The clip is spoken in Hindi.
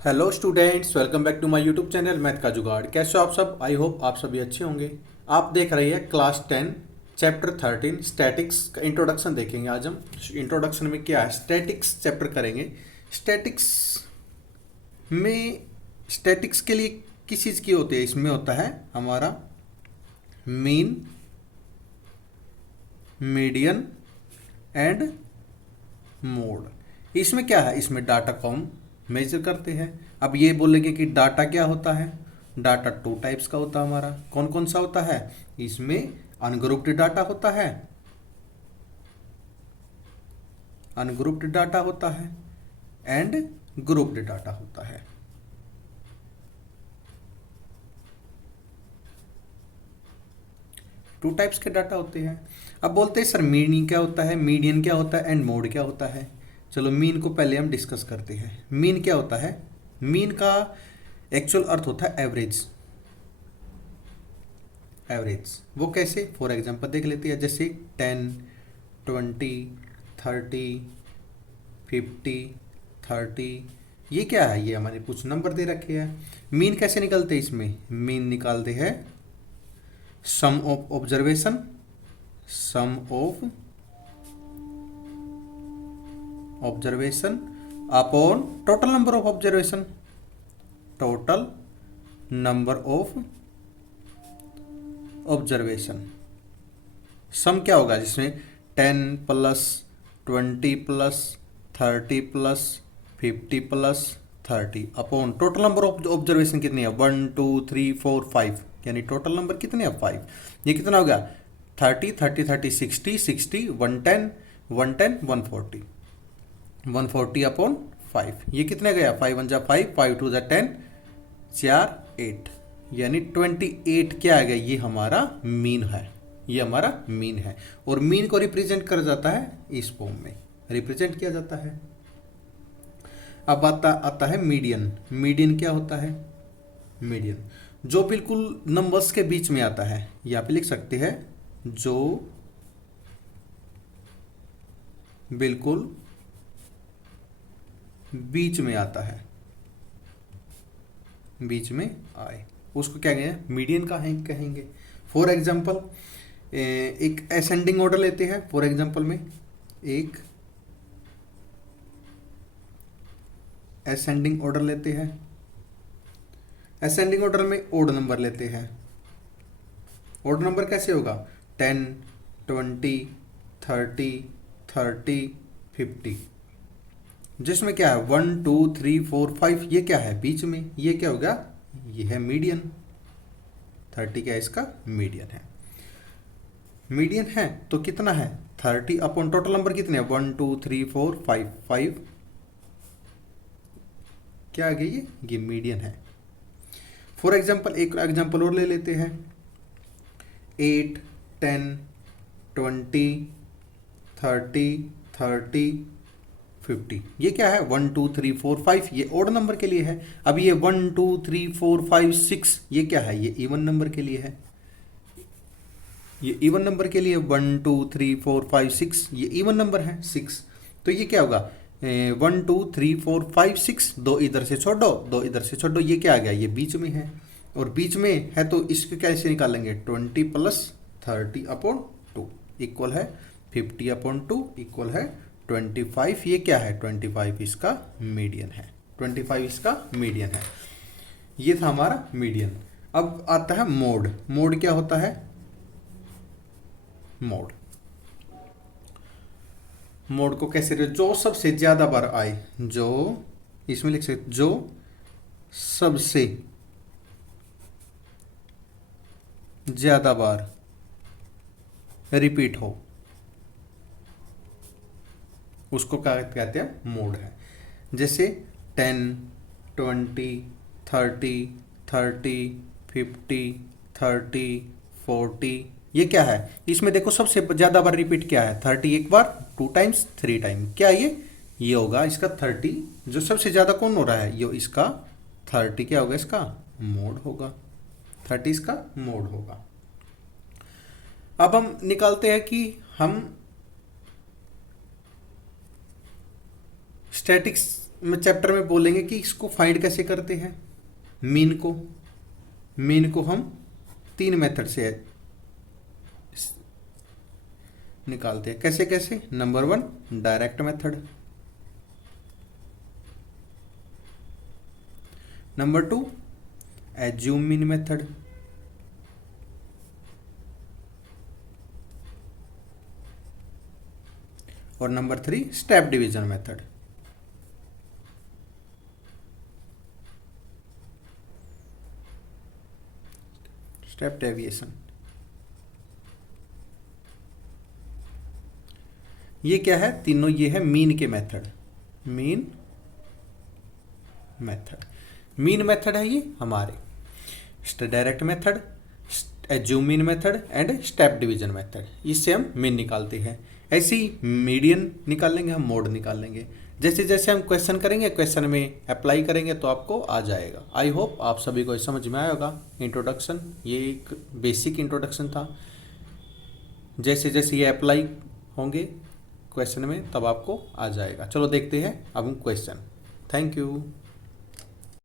Hello students, welcome back to my YouTube channel math का जुगाड़। कैसे हो आप सब? आई होप आप सभी अच्छे होंगे। आप देख रहे हैं क्लास 10 चैप्टर 13 स्टैटिक्स का इंट्रोडक्शन देखेंगे। आज हम इंट्रोडक्शन में क्या है, स्टैटिक्स चैप्टर करेंगे। स्टैटिक्स में स्टैटिक्स के लिए किस चीज़ की होती है? इसमें होता है हमारा मीन, मीडियन एंड मोड। इसमें क्या है, इसमें डाटा को हम मेजर करते हैं। अब ये बोलेंगे कि डाटा क्या होता है। डाटा टू टाइप्स का होता है हमारा। कौन कौन सा होता है? इसमें अनग्रुप्ड डाटा होता है, अनग्रुप्ड डाटा होता है एंड ग्रुप्ड डाटा होता है। टू टाइप्स के डाटा होते हैं। अब बोलते हैं सर मीन क्या होता है, मीडियन क्या होता है एंड मोड क्या होता है। चलो मीन को पहले हम डिस्कस करते हैं। मीन क्या होता है? मीन का एक्चुअल अर्थ होता है एवरेज। एवरेज वो कैसे? फॉर एग्जांपल देख लेते हैं, जैसे 10, 20, 30, 50, 30। ये क्या है? ये हमारे कुछ नंबर दे रखे हैं। मीन कैसे निकलते हैं? इसमें मीन निकालते हैं sum of observation, sum of observation upon total number of observation, total number of observation. Sum क्या होगा? जिसमें 10 plus 20 plus 30 plus 50 plus 30 upon total number of observation कितनी है? 1 2 3 4 5, यानी टोटल नंबर कितने हैं? 5। ये कितना हो गया? 30 30 30 60 60 110 110 140, 140 अपॉन 5। ये कितने गया? 5 1 जा 5, 5 2 जा 10, 4 8, यानी 28 क्या आ गया? ये हमारा मीन है। ये हमारा मीन है। और मीन को रिप्रेजेंट कर जाता है इस फॉर्म में, रिप्रेजेंट किया जाता है। अब आता है मीडियन। मीडियन क्या होता है? मीडियन जो बिल्कुल नंबर्स के बीच में आता है। यहाँ पे लिख सकते हैं जो बिल्कुल बीच में आता है, बीच में आए, उसको क्या कहेंगे? मीडियन का है कहेंगे। फॉर एग्जांपल एक असेंडिंग ऑर्डर लेते हैं। फॉर एग्जांपल में एक असेंडिंग ऑर्डर लेते हैं। असेंडिंग ऑर्डर में ओड नंबर लेते हैं। ओड नंबर कैसे होगा? 10 20 30 30 50, जिसमें क्या है 1 2 3 4 5। ये क्या है? बीच में। ये क्या होगा? ये है मीडियन। 30 क्या है? इसका मीडियन है। मीडियन है तो कितना है? 30 अपॉन टोटल नंबर कितने हैं? 1 2 3 4 5, 5 क्या आ गया? ये मीडियन है। फॉर एग्जांपल एक एग्जांपल और ले लेते हैं। 8 10 20 30 30 50। ये क्या है? 1 2 3 4 5, ये ओड नंबर के लिए है। अब ये 1 2 3 4 5 6, ये क्या है? ये इवन नंबर के लिए है। ये इवन नंबर के लिए 1 2 3 4 5 6, ये इवन नंबर है 6। तो ये क्या होगा? 1 2 3 4 5 6, दो इधर से छोड़ दो, दो इधर से छोड़ दो। ये क्या आ गया? ये बीच में है। और बीच में है तो इसको कैसे निकालेंगे? 20 प्लस 30 अपॉन 2 इक्वल है 50 अपॉन 2 इक्वल है 25। ये क्या है? 25 इसका मीडियन है। 25 इसका मीडियन है। ये था हमारा मीडियन। अब आता है मोड। मोड क्या होता है? मोड, मोड को कैसे? जो सबसे ज्यादा बार आए, जो इसमें लिख सकते जो सबसे ज्यादा बार रिपीट हो, उसको क्या कहते हैं? मोड है। जैसे 10 20 30 30 50 30 40। ये क्या है? इसमें देखो सबसे ज्यादा बार रिपीट क्या है? 30 एक बार, 2 टाइम्स, 3 टाइम। क्या ये होगा इसका 30। जो सबसे ज्यादा कौन हो रहा है? ये इसका 30 क्या होगा? इसका मोड होगा। 30 इसका मोड होगा। अब हम निकालते हैं कि हम स्टैटिक्स में चैप्टर में बोलेंगे कि इसको फाइंड कैसे करते हैं। मीन को हम 3 मेथड से निकालते हैं। कैसे कैसे? Number 1 direct method, number 2 assume mean method, और number 3 step division method. Step deviation. ये क्या है? तीनों ये है मीन के मेथड। मीन मेथड है ये हमारे direct method, assume mean method and step division method. इससे हम मीन निकालते हैं। ऐसे ही मीडियन निकाल लेंगे, हम मोड निकाल लेंगे। जैसे जैसे हम क्वेश्चन करेंगे, क्वेश्चन में अप्लाई करेंगे तो आपको आ जाएगा। आई होप आप सभी को समझ में आया होगा। इंट्रोडक्शन, ये एक बेसिक इंट्रोडक्शन था। जैसे जैसे ये अप्लाई होंगे क्वेश्चन में तब आपको आ जाएगा। चलो देखते हैं अब हम क्वेश्चन। Thank you.